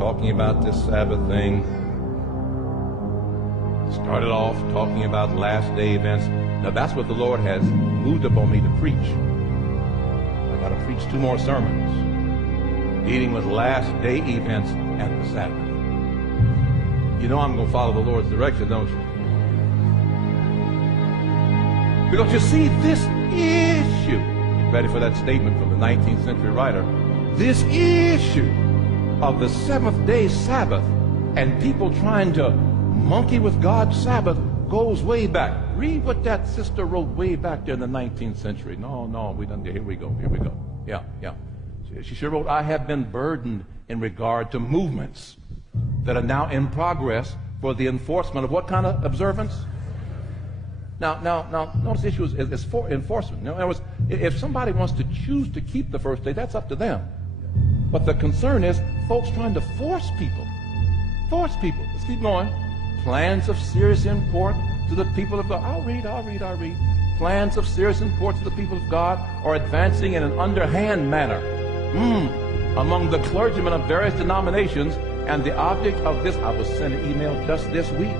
talking about this Sabbath thing. Started off talking about last day events. Now that's what the Lord has moved upon me to preach. I got to preach 2 more sermons dealing with last day events and the Sabbath. You know I'm going to follow the Lord's direction, don't you? Because you see, this issue, get ready for that statement from the 19th century writer, this issue of the 7th day Sabbath and people trying to monkey with God's Sabbath goes way back. Read what that sister wrote way back there in the 19th century. No, we done. Here we go. Yeah. She sure wrote, I have been burdened in regard to movements that are now in progress for the enforcement of what kind of observance? Now, notice the issue is for enforcement. In other words, if somebody wants to choose to keep the first day, that's up to them. But the concern is folks trying to force people. Let's keep going. Plans of serious import to the people of God. I'll read. Plans of serious import to the people of God are advancing in an underhand manner among the clergymen of various denominations, and the object of this, I was sent an email just this week.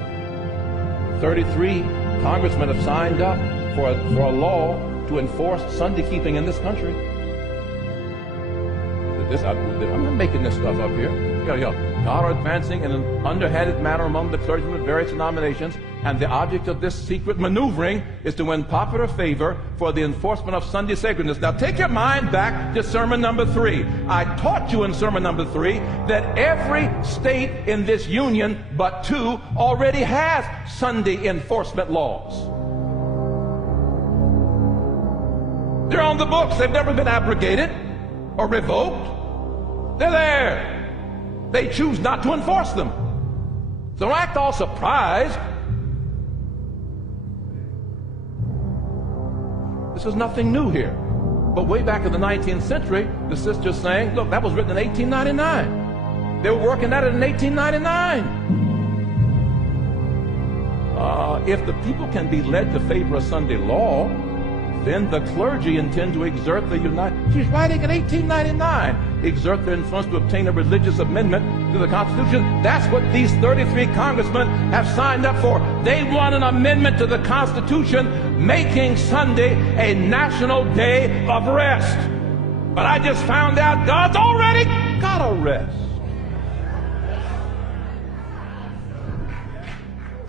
33 congressmen have signed up for a law to enforce Sunday keeping in this country. I'm not making this stuff up here. God are advancing in an underhanded manner among the clergymen of various denominations, and the object of this secret maneuvering is to win popular favor for the enforcement of Sunday sacredness. Now take your mind back to sermon number 3. I taught you in sermon number 3 that every state in this union but 2 already has Sunday enforcement laws. They're on the books. They've never been abrogated or revoked. They're there. They choose not to enforce them. So don't act all surprised. This is nothing new here. But way back in the 19th century, the sister's saying, look, that was written in 1899. They were working at it in 1899. If the people can be led to favor a Sunday law, then the clergy intend to exert the She's writing in 1899, exert their influence to obtain a religious amendment to the Constitution. That's what these 33 congressmen have signed up for. They want an amendment to the Constitution making Sunday a national day of rest. But I just found out God's already got a rest,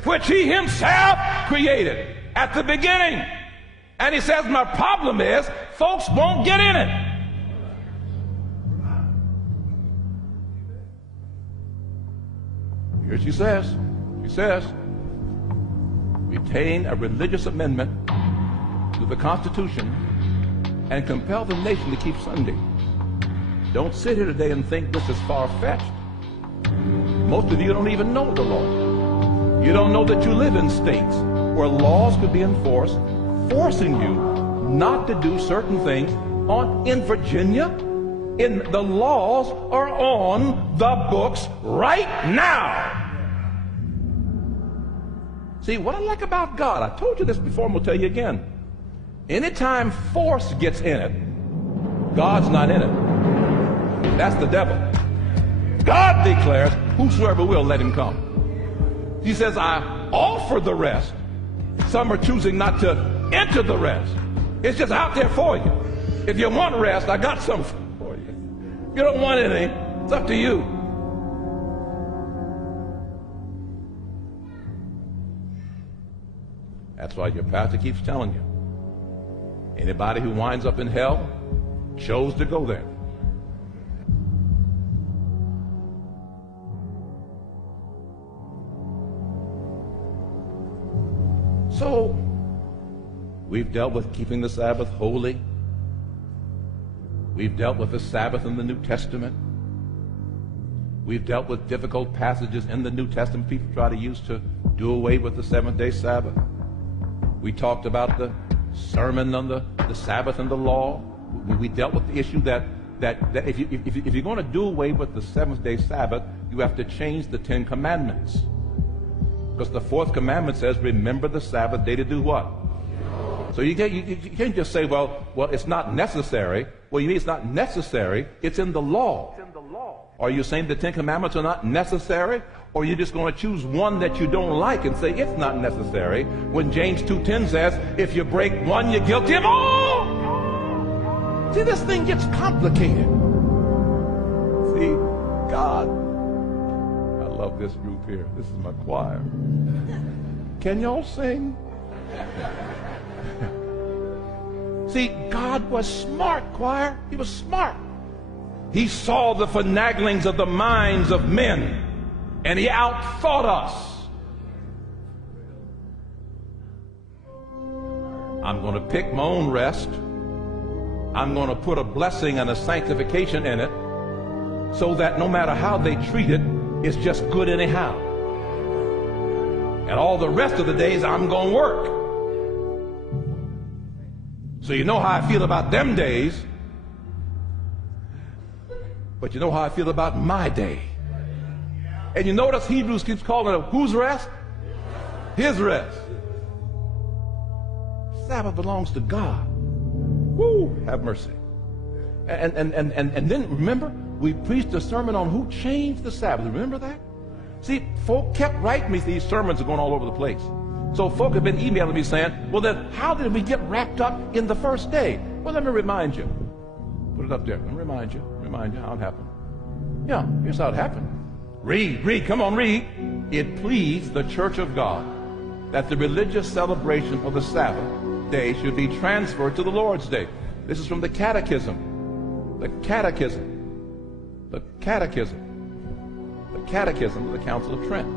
which He Himself created at the beginning. And He says, my problem is folks won't get in it. Here she says, retain a religious amendment to the Constitution and compel the nation to keep Sunday. Don't sit here today and think this is far-fetched. Most of you don't even know the law. You don't know that you live in states where laws could be enforced forcing you not to do certain things. In Virginia, the laws are on the books right now. See, what I like about God, I told you this before and we'll tell you again. Anytime force gets in it, God's not in it. That's the devil. God declares, whosoever will, let him come. He says, I offer the rest. Some are choosing not to enter the rest. It's just out there for you. If you want rest, I got some for you. If you don't want anything, it's up to you. That's why your pastor keeps telling you, anybody who winds up in hell chose to go there. So, we've dealt with keeping the Sabbath holy. We've dealt with the Sabbath in the New Testament. We've dealt with difficult passages in the New Testament people try to use to do away with the 7th-day Sabbath. We talked about the sermon on the Sabbath and the law. We dealt with the issue that if you're going to do away with the 7th-day Sabbath, you have to change the 10 Commandments. Because the 4th commandment says, remember the Sabbath day to do what? So you can't just say, well, it's not necessary. Well, you mean it's not necessary? It's in the law. Are you saying the Ten Commandments are not necessary? Or are you just going to choose one that you don't like and say it's not necessary? When James 2:10 says, if you break one, you're guilty of all. See, this thing gets complicated. See, God. I love this group here. This is my choir. Can y'all sing? See, God was smart, choir. He was smart. He saw the finaglings of the minds of men, and he outthought us. I'm going to pick my own rest. I'm going to put a blessing and a sanctification in it so that no matter how they treat it, it's just good anyhow. And all the rest of the days, I'm going to work. So you know how I feel about them days, but you know how I feel about my day. And you notice Hebrews keeps calling it whose rest? His rest. Sabbath belongs to God. Woo, have mercy. And then remember, we preached a sermon on who changed the Sabbath. Remember that? See, folk kept writing me these sermons are going all over the place. So folk have been emailing me saying, well then, how did we get wrapped up in the first day? Well, let me remind you. Put it up there. Let me remind you how it happened. Yeah, here's how it happened. Read, come on, read. It pleased the church of God that the religious celebration of the Sabbath day should be transferred to the Lord's day. This is from the Catechism. The Catechism of the Council of Trent,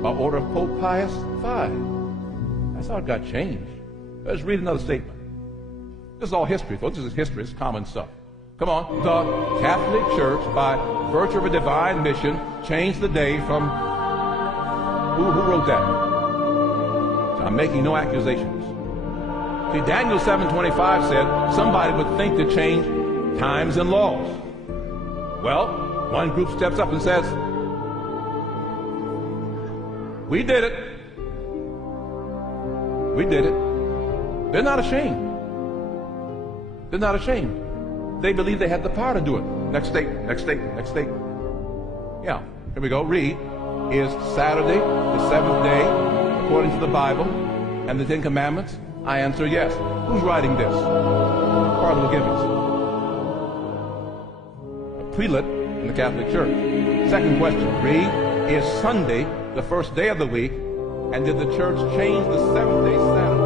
by order of Pope Pius V. That's how it got changed. Let's read another statement. This is all history, folks. This is history. It's common stuff. Come on. The Catholic Church, by virtue of a divine mission, changed the day from... Who wrote that? So I'm making no accusations. See, Daniel 7:25 said somebody would think to change times and laws. Well, one group steps up and says, we did it. We did it. They're not ashamed. They're not ashamed. They believe they had the power to do it. Next state. Yeah, here we go. Read. Is Saturday the seventh day according to the Bible and the Ten Commandments? I answer yes. Who's writing this? Cardinal Gibbons. A prelate in the Catholic Church. Second question. Read. Is Sunday the first day of the week? And did the church change the seventh day Saturday?